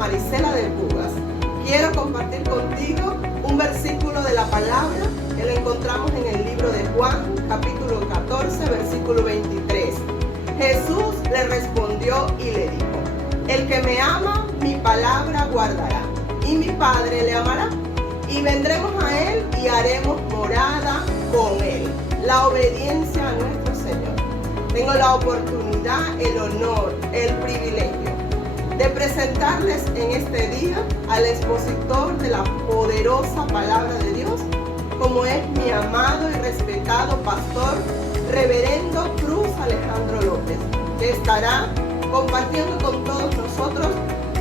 Marisela de Pugas. Quiero compartir contigo un versículo de la palabra que lo encontramos en el libro de Juan, capítulo 14, versículo 23. Jesús le respondió y le dijo: el que me ama, mi palabra guardará, y mi Padre le amará, y vendremos a él y haremos morada con él. La obediencia a nuestro Señor. Tengo la oportunidad, el honor, el privilegio de presentarles en este día al expositor de la poderosa palabra de Dios, como es mi amado y respetado pastor, Reverendo Cruz Alejandro López, que estará compartiendo con todos nosotros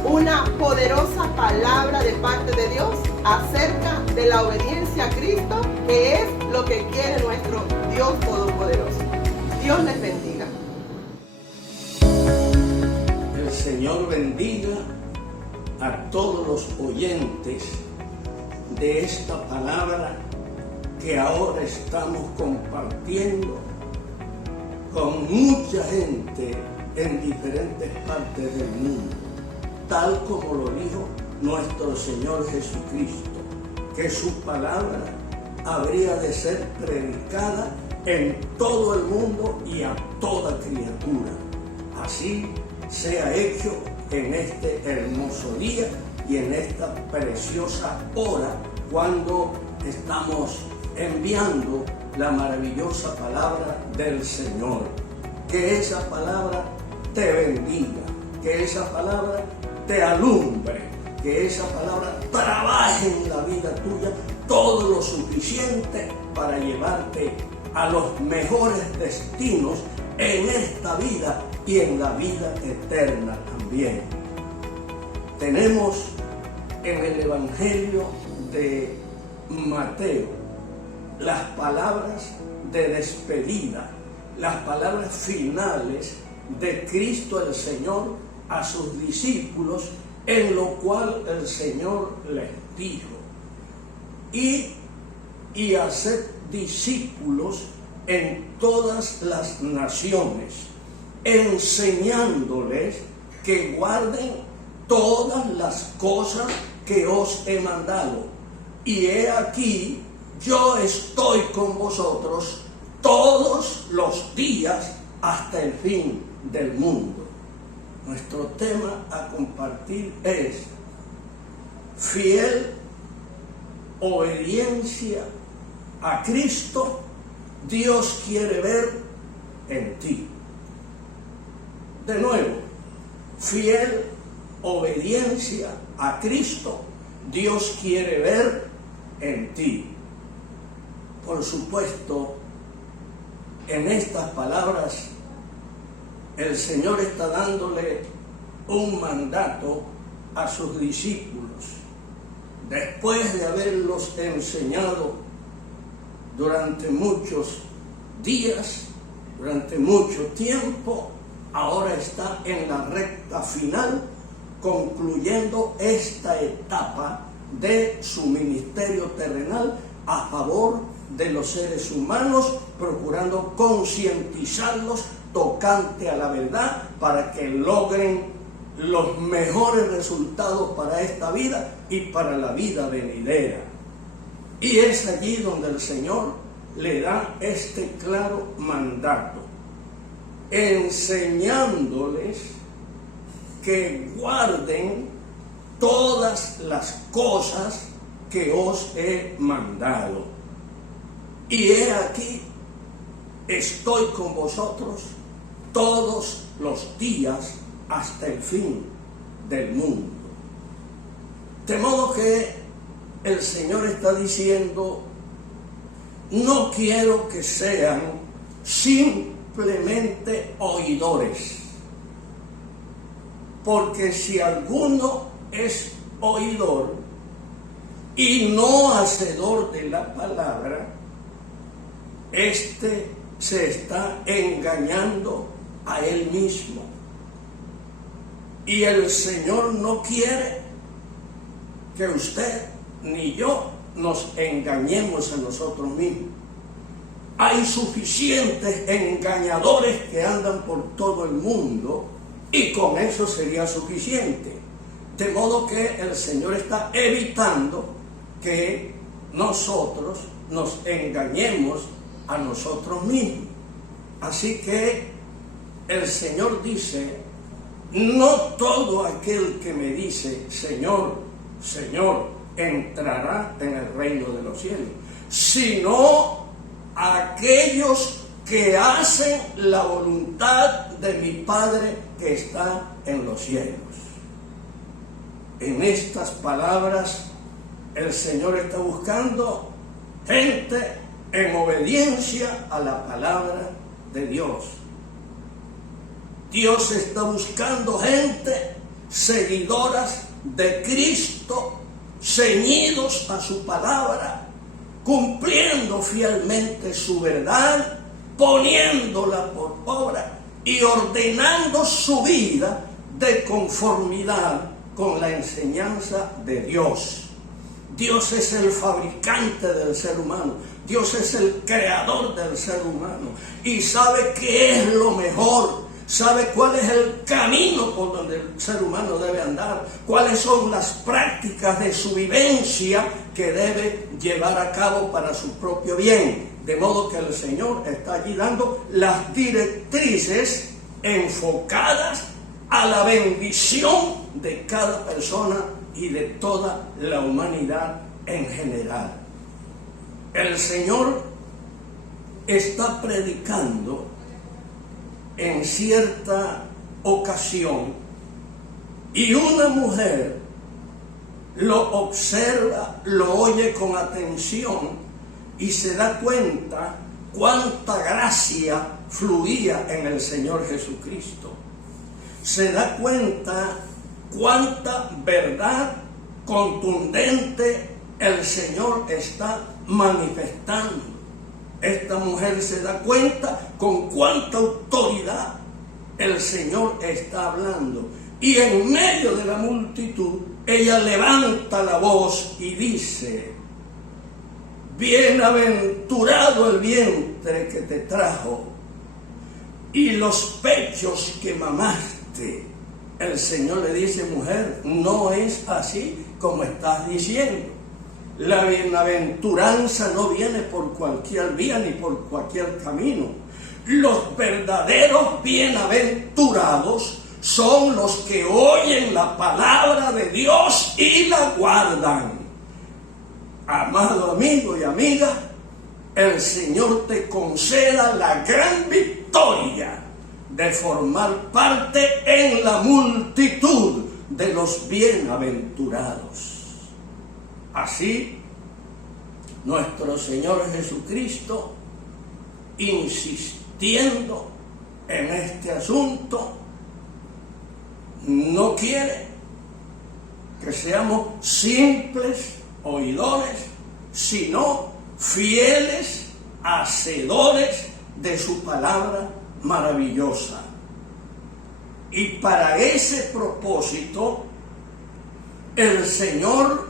una poderosa palabra de parte de Dios acerca de la obediencia a Cristo, que es lo que quiere nuestro Dios Todopoderoso. Dios les bendiga. El Señor bendiga a todos los oyentes de esta palabra que ahora estamos compartiendo con mucha gente en diferentes partes del mundo, tal como lo dijo nuestro Señor Jesucristo, que su palabra habría de ser predicada en todo el mundo y a toda criatura. Así sea hecho en este hermoso día y en esta preciosa hora, cuando estamos enviando la maravillosa palabra del Señor. Que esa palabra te bendiga, que esa palabra te alumbre, que esa palabra trabaje en la vida tuya todo lo suficiente para llevarte a los mejores destinos en esta vida y en la vida eterna también. Tenemos en el Evangelio de Mateo las palabras de despedida, las palabras finales de Cristo el Señor a sus discípulos, en lo cual el Señor les dijo: y haced discípulos en todas las naciones, enseñándoles que guarden todas las cosas que os he mandado. Y he aquí, yo estoy con vosotros todos los días hasta el fin del mundo. Nuestro tema a compartir es fiel obediencia a Cristo. Dios quiere ver en ti. De nuevo, fiel obediencia a Cristo. Dios quiere ver en ti. Por supuesto, en estas palabras el Señor está dándole un mandato a sus discípulos. Después de haberlos enseñado durante muchos días, durante mucho tiempo, ahora está en la recta final, concluyendo esta etapa de su ministerio terrenal a favor de los seres humanos, procurando concientizarlos tocante a la verdad para que logren los mejores resultados para esta vida y para la vida venidera. Y es allí donde el Señor le da este claro mandato, enseñándoles que guarden todas las cosas que os he mandado. Y he aquí, estoy con vosotros todos los días hasta el fin del mundo. De modo que el Señor está diciendo: no quiero que sean simplemente oidores, porque si alguno es oidor y no hacedor de la palabra, éste se está engañando a él mismo. Y el Señor no quiere que usted ni yo nos engañemos a nosotros mismos. Hay suficientes engañadores que andan por todo el mundo y con eso sería suficiente. De modo que el Señor está evitando que nosotros nos engañemos a nosotros mismos. Así que el Señor dice: no todo aquel que me dice Señor, Señor, entrará en el reino de los cielos, sino aquellos que hacen la voluntad de mi Padre que está en los cielos. En estas palabras el Señor está buscando gente en obediencia a la palabra de Dios. Dios está buscando gente seguidoras de Cristo, ceñidos a su palabra, cumpliendo fielmente su verdad, poniéndola por obra y ordenando su vida de conformidad con la enseñanza de Dios. Dios es el fabricante del ser humano. Dios es el creador del ser humano y sabe qué es lo mejor, sabe cuál es el camino por donde el ser humano debe andar, cuáles son las prácticas de su vivencia que debe llevar a cabo para su propio bien. De modo que el Señor está allí dando las directrices enfocadas a la bendición de cada persona y de toda la humanidad en general. El Señor está predicando en cierta ocasión y una mujer lo observa, lo oye con atención y se da cuenta cuánta gracia fluía en el Señor Jesucristo. Se da cuenta cuánta verdad contundente el Señor está manifestando. Esta mujer se da cuenta con cuánta autoridad el Señor está hablando. Y en medio de la multitud, ella levanta la voz y dice: bienaventurado el vientre que te trajo y los pechos que mamaste. El Señor le dice: mujer, no es así como estás diciendo. La bienaventuranza no viene por cualquier vía ni por cualquier camino. Los verdaderos bienaventurados son los que oyen la palabra de Dios y la guardan. Amado amigo y amiga, el Señor te conceda la gran victoria de formar parte en la multitud de los bienaventurados. Así, nuestro Señor Jesucristo, insistiendo en este asunto, no quiere que seamos simples oidores, sino fieles hacedores de su palabra maravillosa. Y para ese propósito, el Señor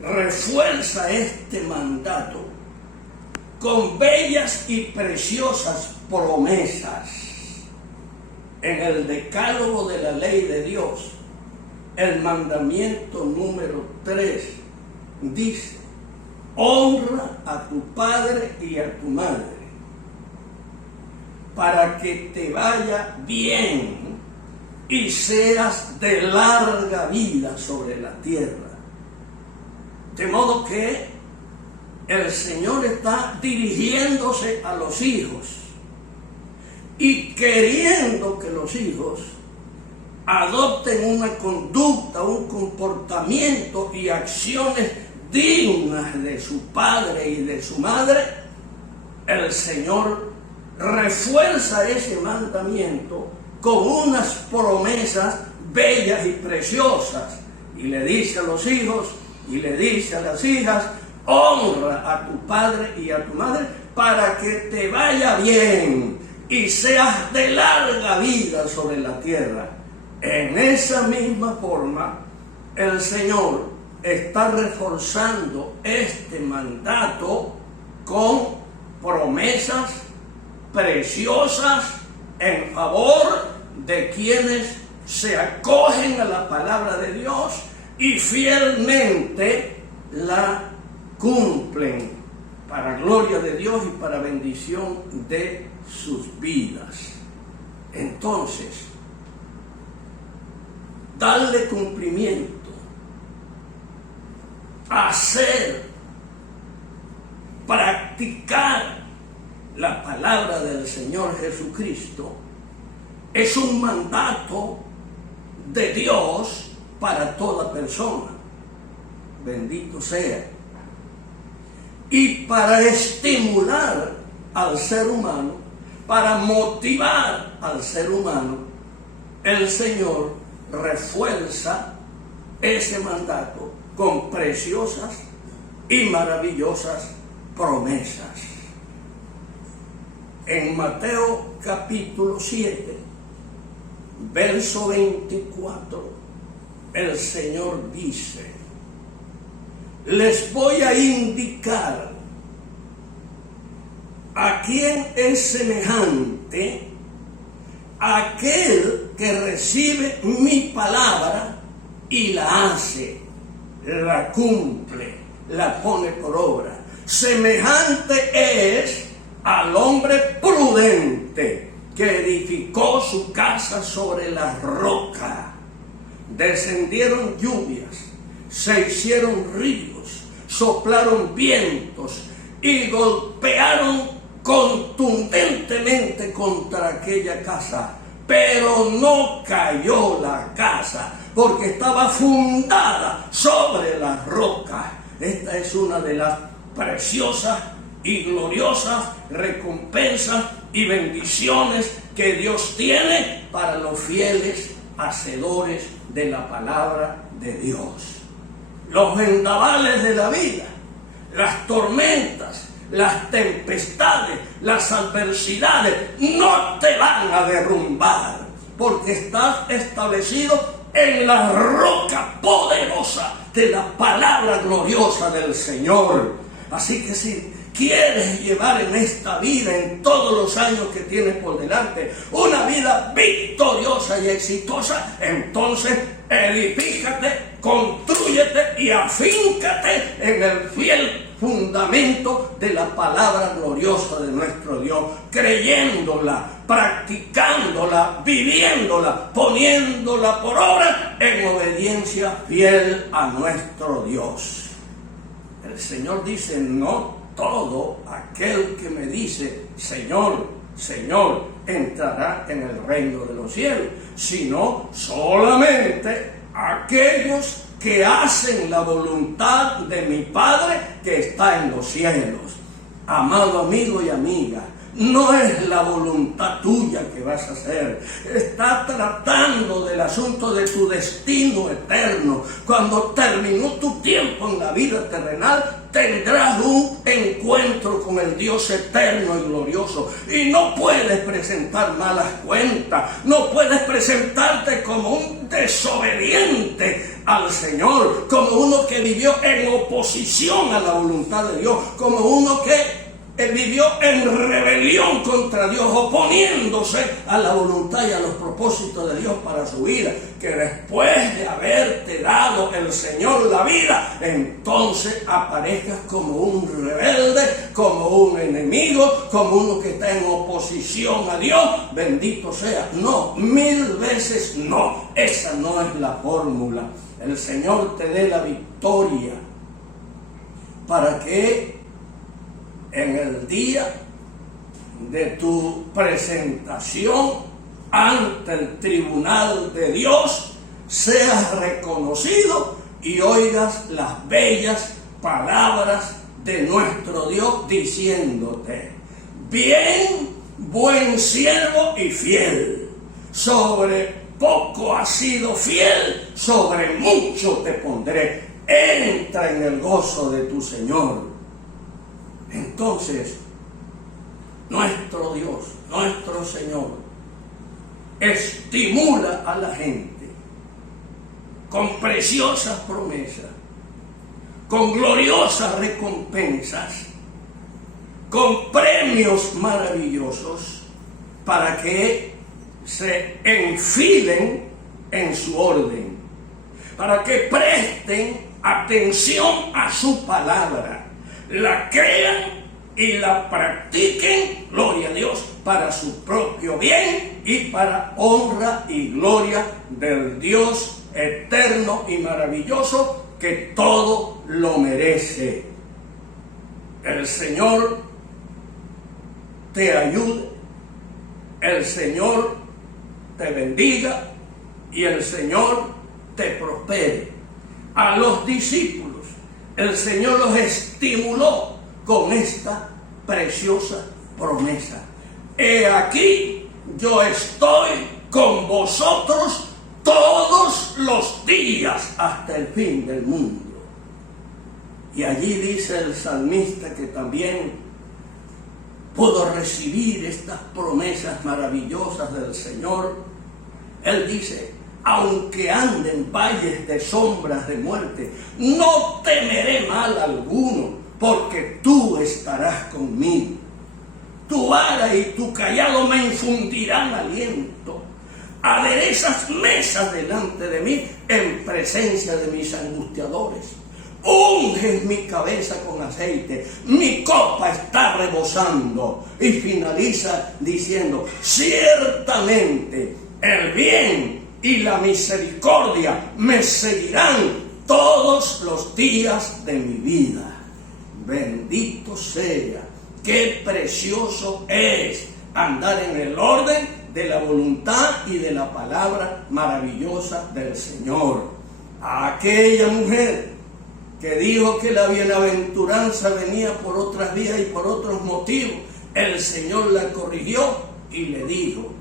refuerza este mandato con bellas y preciosas promesas. En el decálogo de la ley de Dios, el mandamiento número 3 dice: honra a tu padre y a tu madre, para que te vaya bien y seas de larga vida sobre la tierra. De modo que el Señor está dirigiéndose a los hijos y queriendo que los hijos adopten una conducta, un comportamiento y acciones dignas de su padre y de su madre. El Señor refuerza ese mandamiento con unas promesas bellas y preciosas, y le dice a los hijos y le dice a las hijas: honra a tu padre y a tu madre para que te vaya bien y seas de larga vida sobre la tierra. En esa misma forma, el Señor está reforzando este mandato con promesas preciosas en favor de quienes se acogen a la palabra de Dios y fielmente la cumplen para gloria de Dios y para bendición de sus vidas. Entonces, darle cumplimiento, hacer, practicar la palabra del Señor Jesucristo es un mandato de Dios para toda persona. Bendito sea. Y para estimular al ser humano, para motivar al ser humano, el Señor refuerza ese mandato con preciosas y maravillosas promesas. En Mateo capítulo 7, verso 24, el Señor dice: les voy a indicar a quién es semejante aquel que recibe mi palabra y la hace, la cumple, la pone por obra. Semejante es al hombre prudente que edificó su casa sobre la roca. Descendieron lluvias, se hicieron ríos, soplaron vientos y golpearon contundentemente contra aquella casa, pero no cayó la casa porque estaba fundada sobre la roca. Esta es una de las preciosas y gloriosas recompensas y bendiciones que Dios tiene para los fieles hacedores de la palabra de Dios. Los vendavales de la vida, las tormentas, las tempestades, las adversidades no te van a derrumbar, porque estás establecido en la roca poderosa de la palabra gloriosa del Señor. Así que si quieres llevar en esta vida, en todos los años que tienes por delante, una vida victoriosa y exitosa, entonces edifícate, constrúyete y afíncate en el fiel fundamento de la palabra gloriosa de nuestro Dios, creyéndola, practicándola, viviéndola, poniéndola por obra en obediencia fiel a nuestro Dios. El Señor dice: no todo aquel que me dice Señor, Señor, entrará en el reino de los cielos, sino solamente aquellos que hacen la voluntad de mi Padre que está en los cielos. Amado amigo y amiga, no es la voluntad tuya que vas a hacer. Está tratando del asunto de tu destino eterno. Cuando terminó tu tiempo en la vida terrenal, tendrás un encuentro con el Dios eterno y glorioso. Y no puedes presentar malas cuentas. No puedes presentarte como un desobediente al Señor, como uno que vivió en oposición a la voluntad de Dios, como uno que vivió en rebelión contra Dios, oponiéndose a la voluntad y a los propósitos de Dios para su vida, que después de haberte dado el Señor la vida, entonces aparezcas como un rebelde, como un enemigo, como uno que está en oposición a Dios. Bendito sea. No, 1000 veces no. Esa no es la fórmula. El Señor te dé la victoria para que en el día de tu presentación ante el tribunal de Dios seas reconocido y oigas las bellas palabras de nuestro Dios diciéndote: bien, buen siervo y fiel, sobre poco has sido fiel, sobre mucho te pondré, entra en el gozo de tu Señor. Entonces, nuestro Dios, nuestro Señor, estimula a la gente con preciosas promesas, con gloriosas recompensas, con premios maravillosos, para que se enfilen en su orden, para que presten atención a su palabra, la crean y la practiquen, gloria a Dios, para su propio bien y para honra y gloria del Dios eterno y maravilloso que todo lo merece. El Señor te ayude, el Señor te bendiga y el Señor te prospere. A los discípulos el Señor los estimuló con esta preciosa promesa: he aquí, yo estoy con vosotros todos los días hasta el fin del mundo. Y allí dice el salmista que también pudo recibir estas promesas maravillosas del Señor. Él dice: aunque ande en valles de sombras de muerte, no temeré mal alguno, porque tú estarás conmigo. Tu vara y tu cayado me infundirán aliento. Aderezas mesas delante de mí en presencia de mis angustiadores. Unges mi cabeza con aceite, mi copa está rebosando. Y finaliza diciendo: ciertamente el bien y la misericordia me seguirán todos los días de mi vida. Bendito sea, qué precioso es andar en el orden de la voluntad y de la palabra maravillosa del Señor. A aquella mujer que dijo que la bienaventuranza venía por otras vías y por otros motivos, el Señor la corrigió y le dijo: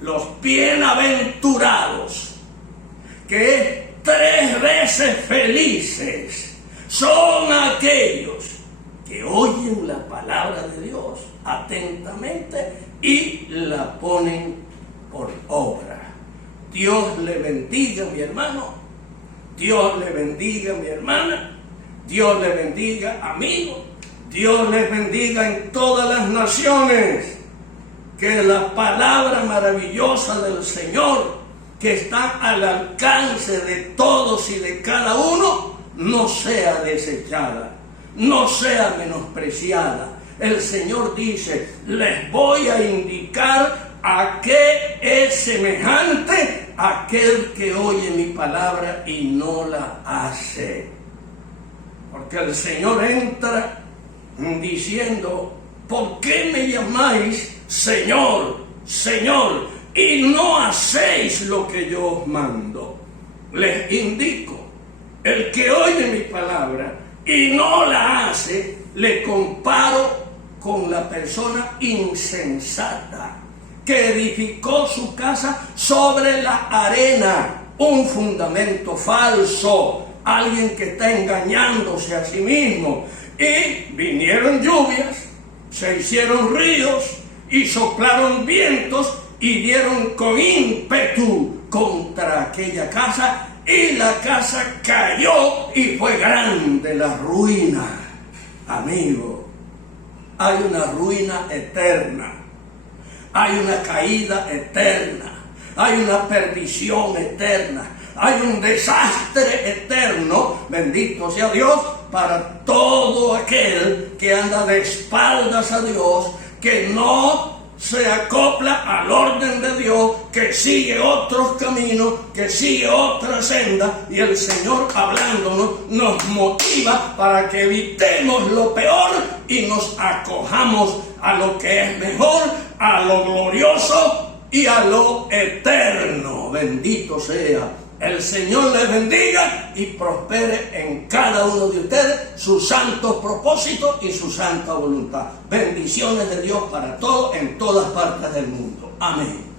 los bienaventurados, que es 3 veces felices, son aquellos que oyen la palabra de Dios atentamente y la ponen por obra. Dios le bendiga, mi hermano. Dios le bendiga, mi hermana. Dios le bendiga, amigo. Dios les bendiga en todas las naciones. Que la palabra maravillosa del Señor, que está al alcance de todos y de cada uno, no sea desechada, no sea menospreciada. El Señor dice: les voy a indicar a qué es semejante aquel que oye mi palabra y no la hace. Porque el Señor entra diciendo: ¿por qué me llamáis Señor, Señor, y no hacéis lo que yo os mando? Les indico: el que oye mi palabra y no la hace, le comparo con la persona insensata que edificó su casa sobre la arena, un fundamento falso, alguien que está engañándose a sí mismo. Y vinieron lluvias, se hicieron ríos y soplaron vientos y dieron con ímpetu contra aquella casa, y la casa cayó y fue grande la ruina. Amigo, hay una ruina eterna, hay una caída eterna, hay una perdición eterna, hay un desastre eterno, bendito sea Dios, para todo aquel que anda de espaldas a Dios, que no se acopla al orden de Dios, que sigue otros caminos, que sigue otra senda. Y el Señor, hablándonos, nos motiva para que evitemos lo peor y nos acojamos a lo que es mejor, a lo glorioso y a lo eterno. Bendito sea. El Señor les bendiga y prospere en cada uno de ustedes sus santos propósitos y su santa voluntad. Bendiciones de Dios para todos en todas partes del mundo. Amén.